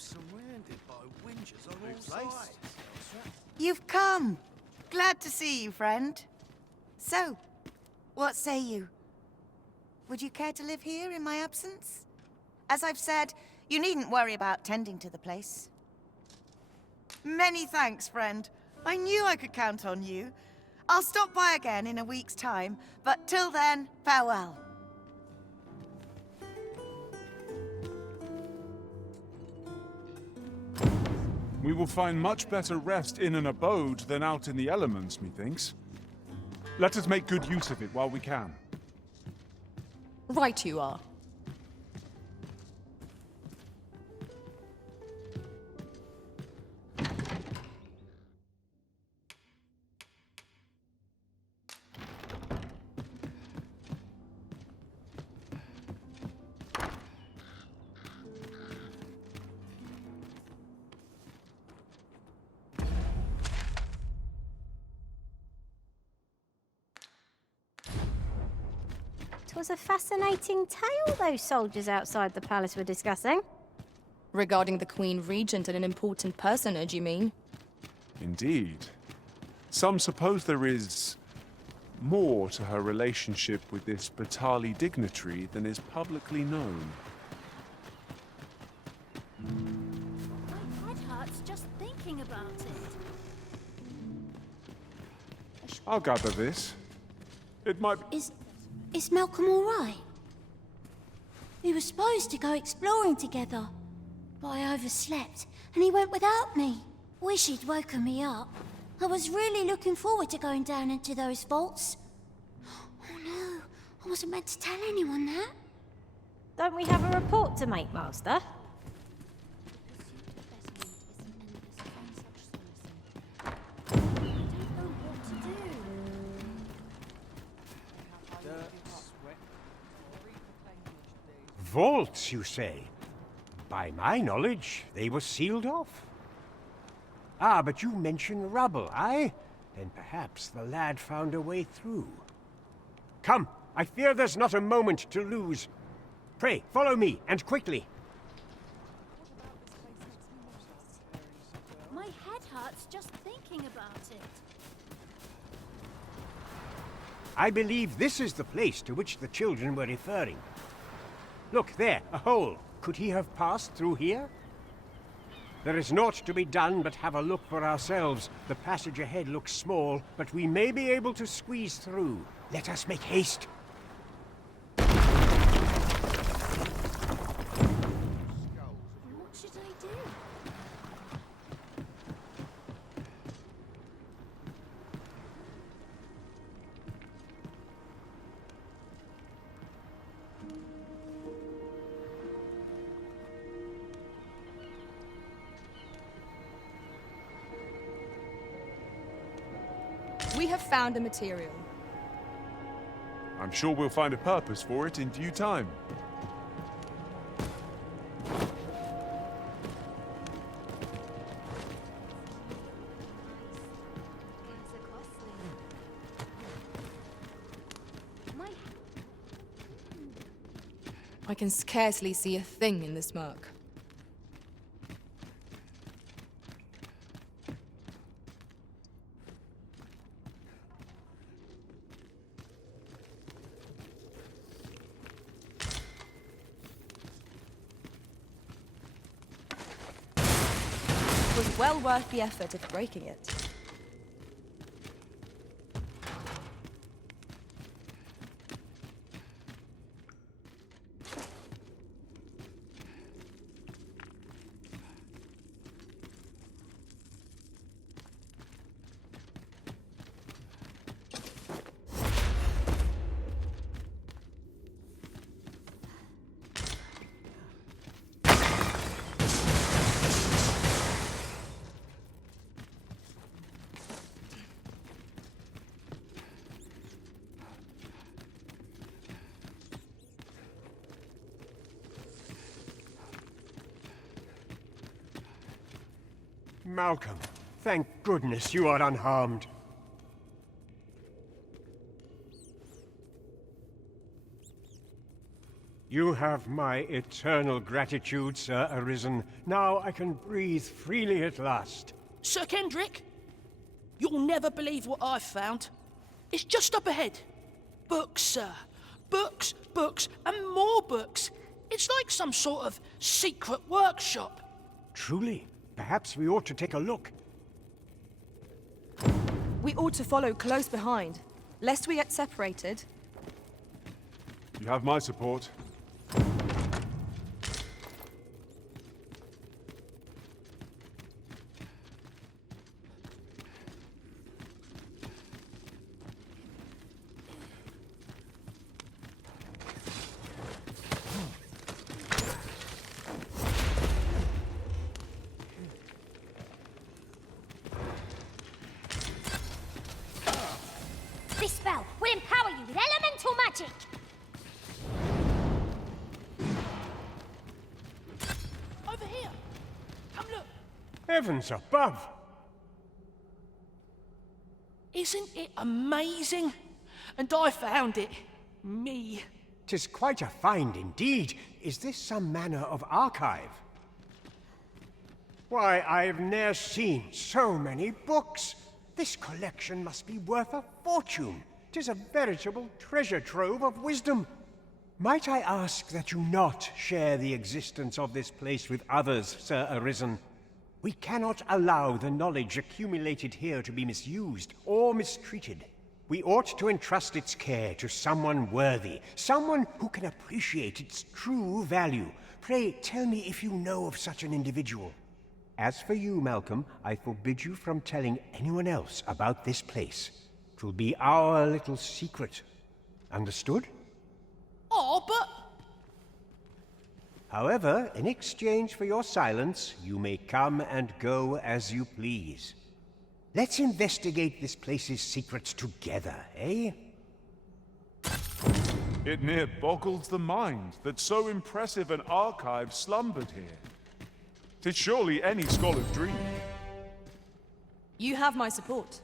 surrounded by whingers on all sides. You've come. Glad to see you, friend. So, what say you? Would you care to live here in my absence? As I've said, you needn't worry about tending to the place. Many thanks, friend. I knew I could count on you. I'll stop by again in a week's time, but till then, farewell. We will find much better rest in an abode than out in the elements, methinks. Let us make good use of it while we can. Right you are. It was a fascinating tale those soldiers outside the palace were discussing. Regarding the Queen Regent and an important personage, you mean? Indeed. Some suppose there is more to her relationship with this Batali dignitary than is publicly known. My head hurts just thinking about it. I'll gather this. It might be... Is Malcolm all right? We were supposed to go exploring together, but I overslept, and he went without me. Wish he'd woken me up. I was really looking forward to going down into those vaults. Oh no, I wasn't meant to tell anyone that. Don't we have a report to make, Master? Vaults, you say? By my knowledge, they were sealed off. Ah, but you mention rubble, aye? Then perhaps the lad found a way through. Come, I fear there's not a moment to lose. Pray, follow me, and quickly. My head hurts just thinking about it. I believe this is the place to which the children were referring. Look, there, a hole. Could he have passed through here? There is naught to be done but have a look for ourselves. The passage ahead looks small, but we may be able to squeeze through. Let us make haste. What should I do? We have found a material. I'm sure we'll find a purpose for it in due time. I can scarcely see a thing in this murk. It was well worth the effort of breaking it. Malcolm, thank goodness you are unharmed. You have my eternal gratitude, Sir Arisen. Now I can breathe freely at last. Sir Kendrick, you'll never believe what I've found. It's just up ahead. Books, sir. Books, books, and more books. It's like some sort of secret workshop. Truly, perhaps we ought to take a look. We ought to follow close behind, lest we get separated. You have my support. This spell will empower you with elemental magic! Over here. Come look. Heavens above! Isn't it amazing? And I found it. Me. 'Tis quite a find indeed. Is this some manner of archive? Why, I've ne'er seen so many books. This collection must be worth a fortune. 'Tis a veritable treasure trove of wisdom. Might I ask that you not share the existence of this place with others, Sir Arisen? We cannot allow the knowledge accumulated here to be misused or mistreated. We ought to entrust its care to someone worthy, someone who can appreciate its true value. Pray tell me if you know of such an individual. As for you, Malcolm, I forbid you from telling anyone else about this place. 'Twill be our little secret. Understood? Oh, but... However, in exchange for your silence, you may come and go as you please. Let's investigate this place's secrets together, eh? It near boggles the mind that so impressive an archive slumbered here. 'Tis surely any scholar's dream. You have my support.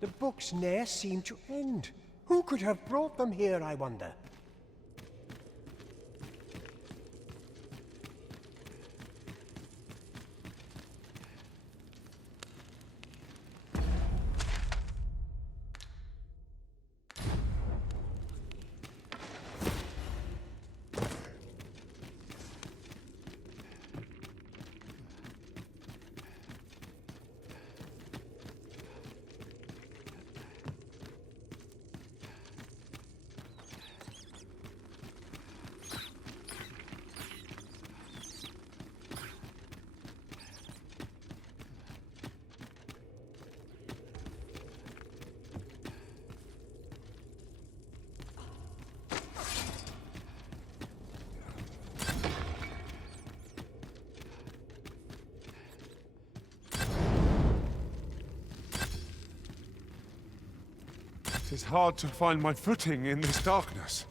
The books ne'er seem to end. Who could have brought them here, I wonder? It is hard to find my footing in this darkness.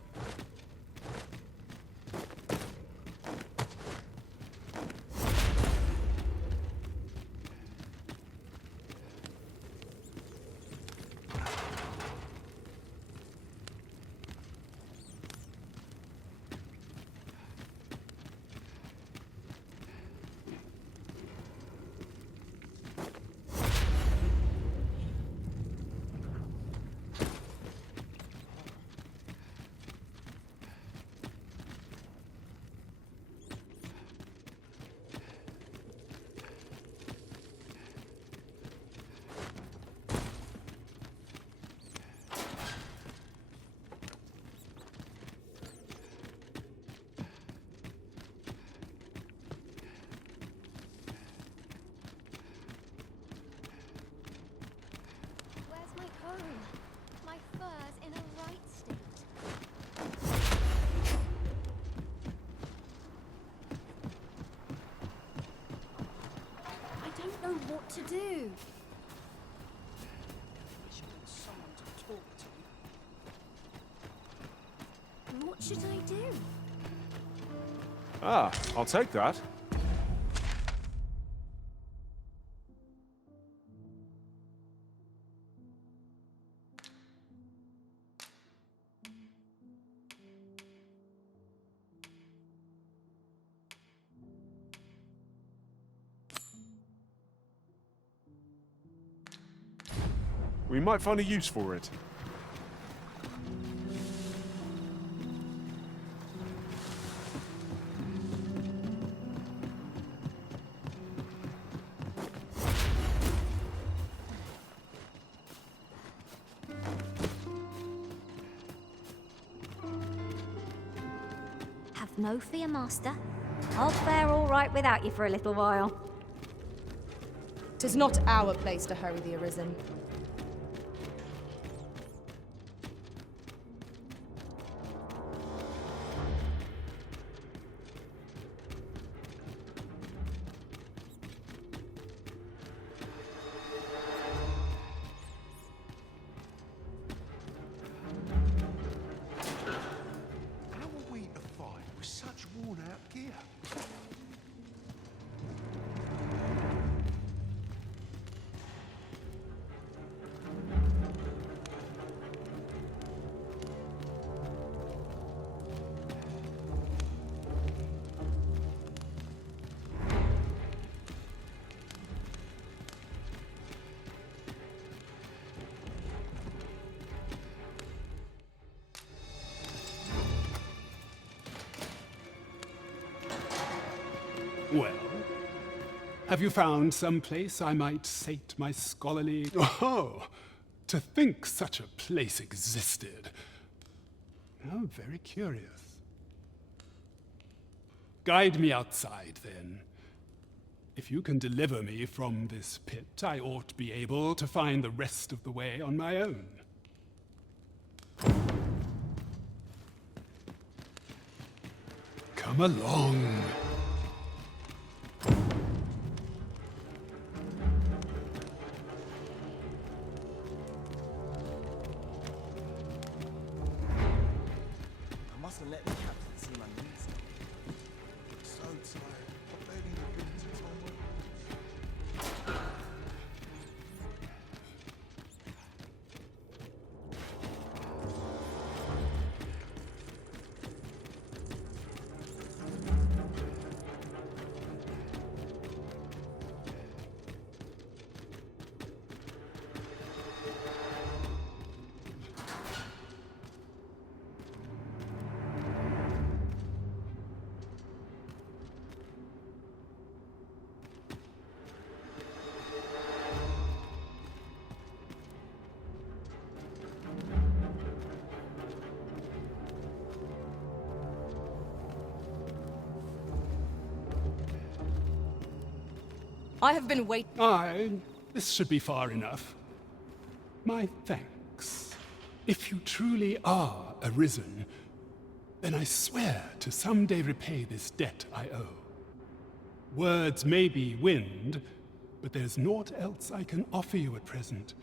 what to do. Wish I had someone to talk to. What should I do? Ah, I'll take that. We might find a use for it. Have no fear, Master. I'll fare all right without you for a little while. 'Tis not our place to hurry the Arisen. How are we to fight with such worn-out gear? Well, have you found some place I might sate my scholarly... Oh, to think such a place existed. How very curious. Guide me outside, then. If you can deliver me from this pit, I ought to be able to find the rest of the way on my own. Come along. I mustn't let the captain see my knees. So tired. I barely even been to Dogma. I have been waiting. This should be far enough. My thanks. If you truly are Arisen, then I swear to someday repay this debt I owe. Words may be wind, but there's naught else I can offer you at present.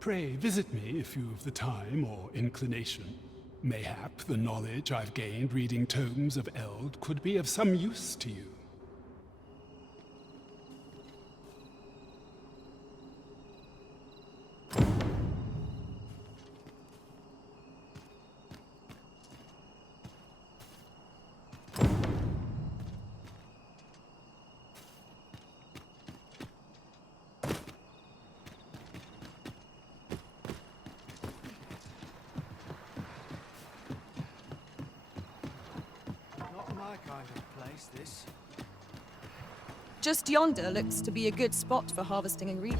Pray visit me if you've the time or inclination. Mayhap the knowledge I've gained reading tomes of Eld could be of some use to you. Not my kind of place, this. Just yonder looks to be a good spot for harvesting and reading.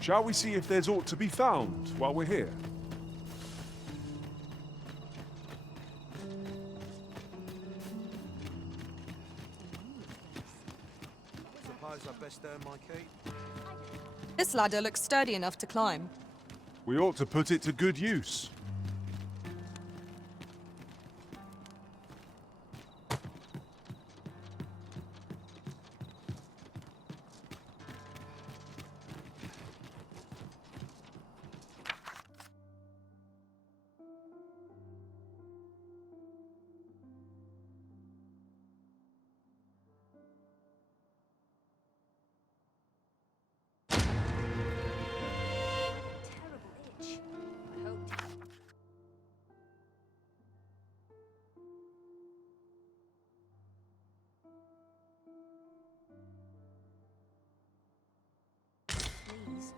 Shall we see if there's aught to be found while we're here? Suppose I best earn my keep. This ladder looks sturdy enough to climb. We ought to put it to good use. Terrible itch. I hope. Please.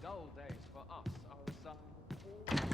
Dull days for us are assigned all.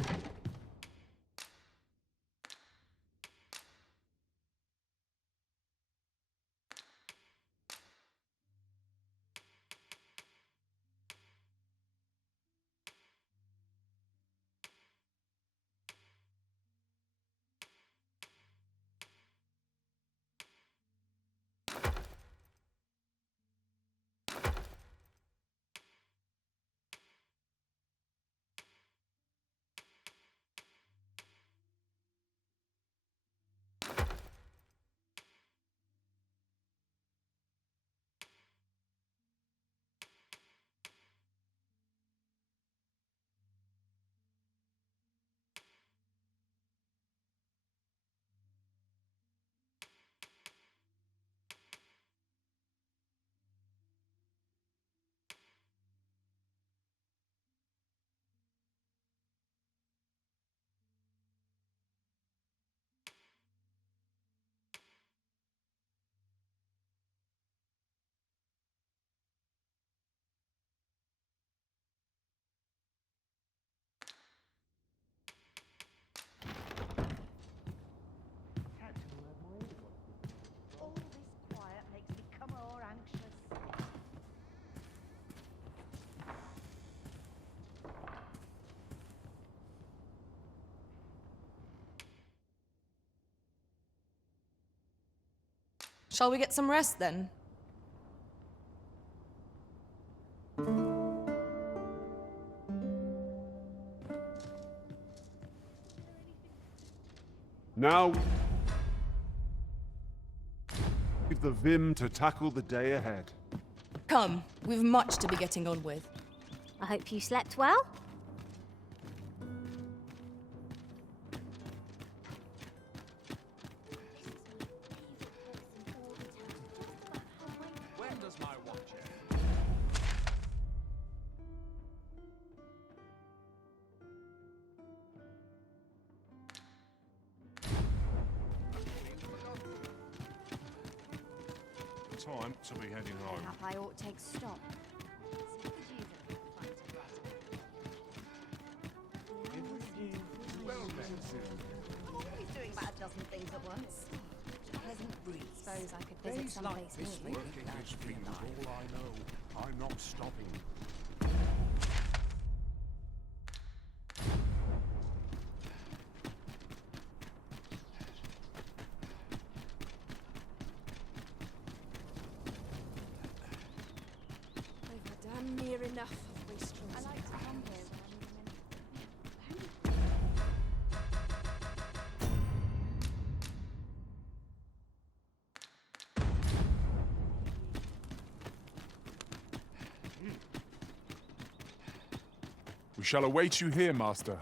All this quiet makes me come more anxious. Shall we get some rest then? Now, give the vim to tackle the day ahead. Come, we've much to be getting on with. I hope you slept well. time to be heading home. Perhaps I ought to take stock. I'm always doing about a dozen things at once. Pleasant breeze. Suppose I could visit someplace This new. working this field is all I know. I'm not stopping. I've had damn near enough of wastrels. I like to come here when We shall await you here, master.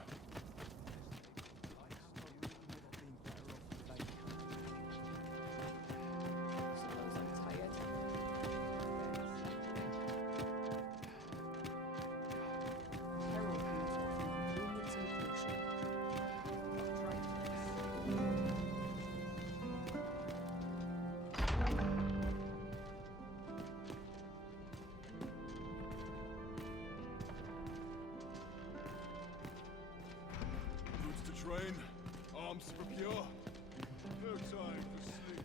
Suppose I'm tired. Herald moves off in convenience and caution. Goods to train, arms to procure. No time for sleep.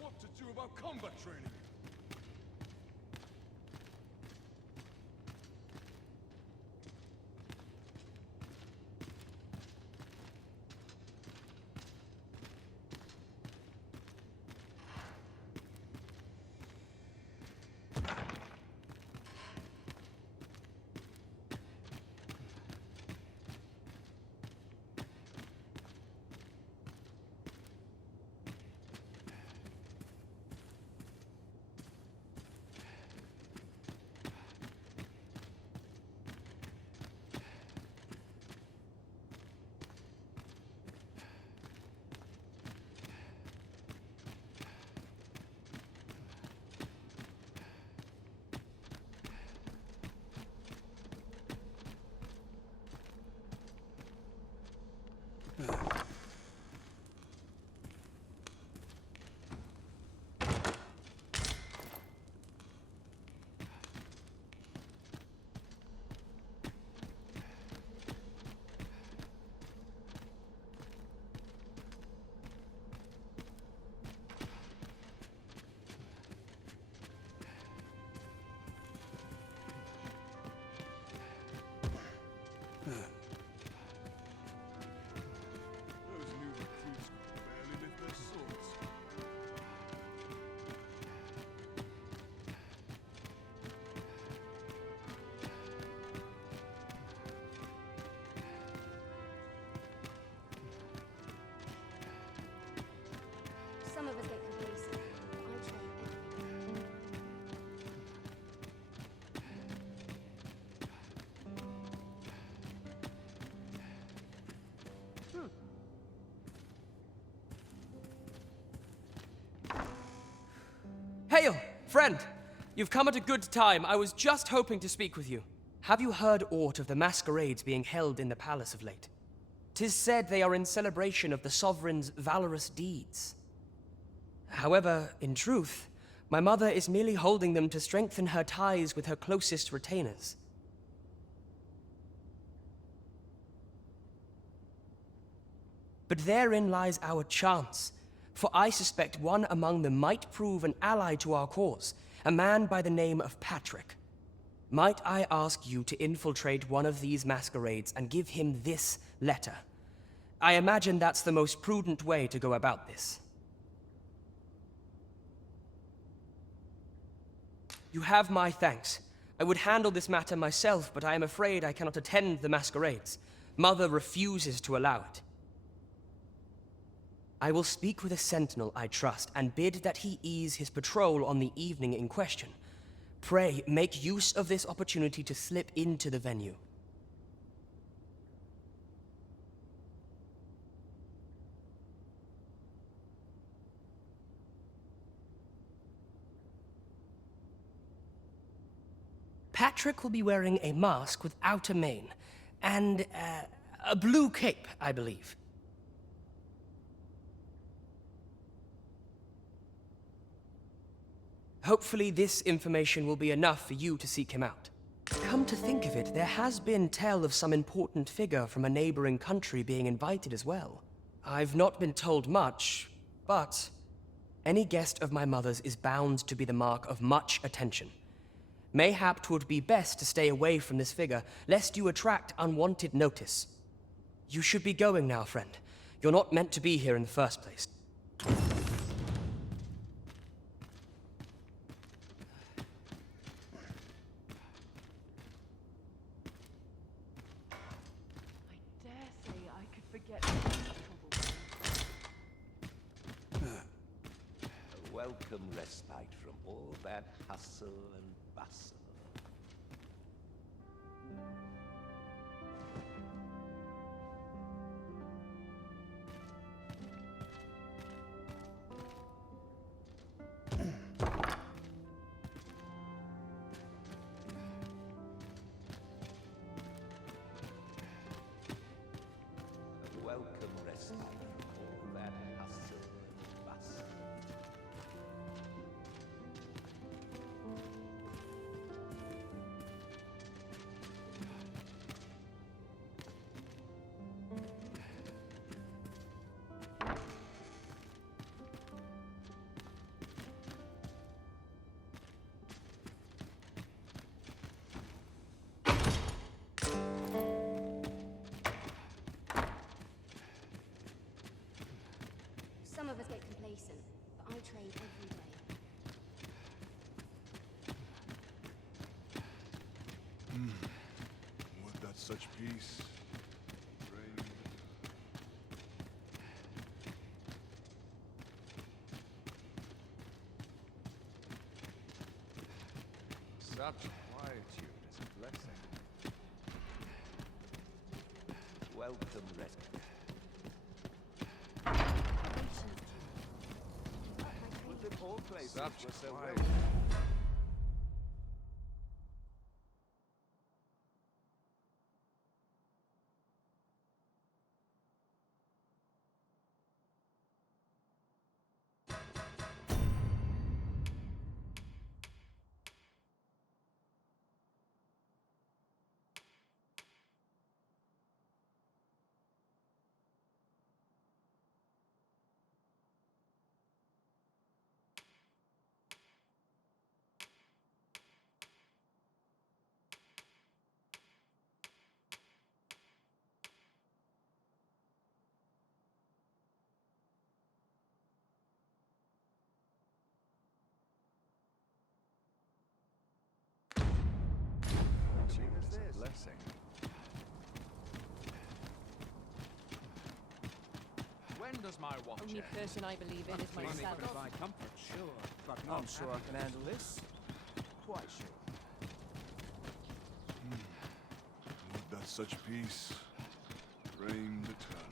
What to do about combat training? Those new recruits could barely lift their swords. some of us get complacent. I train every day. Hail, friend! You've come at a good time. I was just hoping to speak with you. Have you heard aught of the masquerades being held in the palace of late? 'Tis said they are in celebration of the sovereign's valorous deeds. However, in truth, my mother is merely holding them to strengthen her ties with her closest retainers. But therein lies our chance, for I suspect one among them might prove an ally to our cause, a man by the name of Patrick. Might I ask you to infiltrate one of these masquerades and give him this letter? I imagine that's the most prudent way to go about this. You have my thanks. I would handle this matter myself, but I am afraid I cannot attend the masquerades. Mother refuses to allow it. I will speak with a sentinel I trust, and bid that he ease his patrol on the evening in question. Pray, make use of this opportunity to slip into the venue. Patrick will be wearing a mask without a mane, and a blue cape, I believe. Hopefully this information will be enough for you to seek him out. Come to think of it, there has been tell of some important figure from a neighboring country being invited as well. I've not been told much, but any guest of my mother's is bound to be the mark of much attention. Mayhap 'twould be best to stay away from this figure, lest you attract unwanted notice. You should be going now, friend. You're not meant to be here in the first place. Welcome respite from all that hustle and bustle. Welcome respite from all that hustle and bustle. Some of us get complacent, but I trade every day. Would that such peace reign? Such quietude is a blessing. Welcome respite. All places were so well. Blessing. When does my watch Only end? person I believe in is Money myself. could buy comfort, sure, but I'm sure I can handle this. Quite sure. Would that such peace reigned eternal.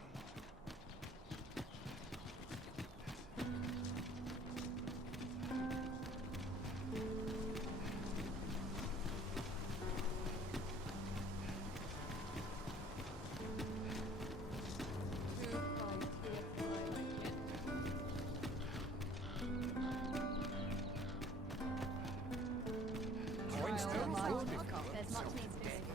There's much need to do.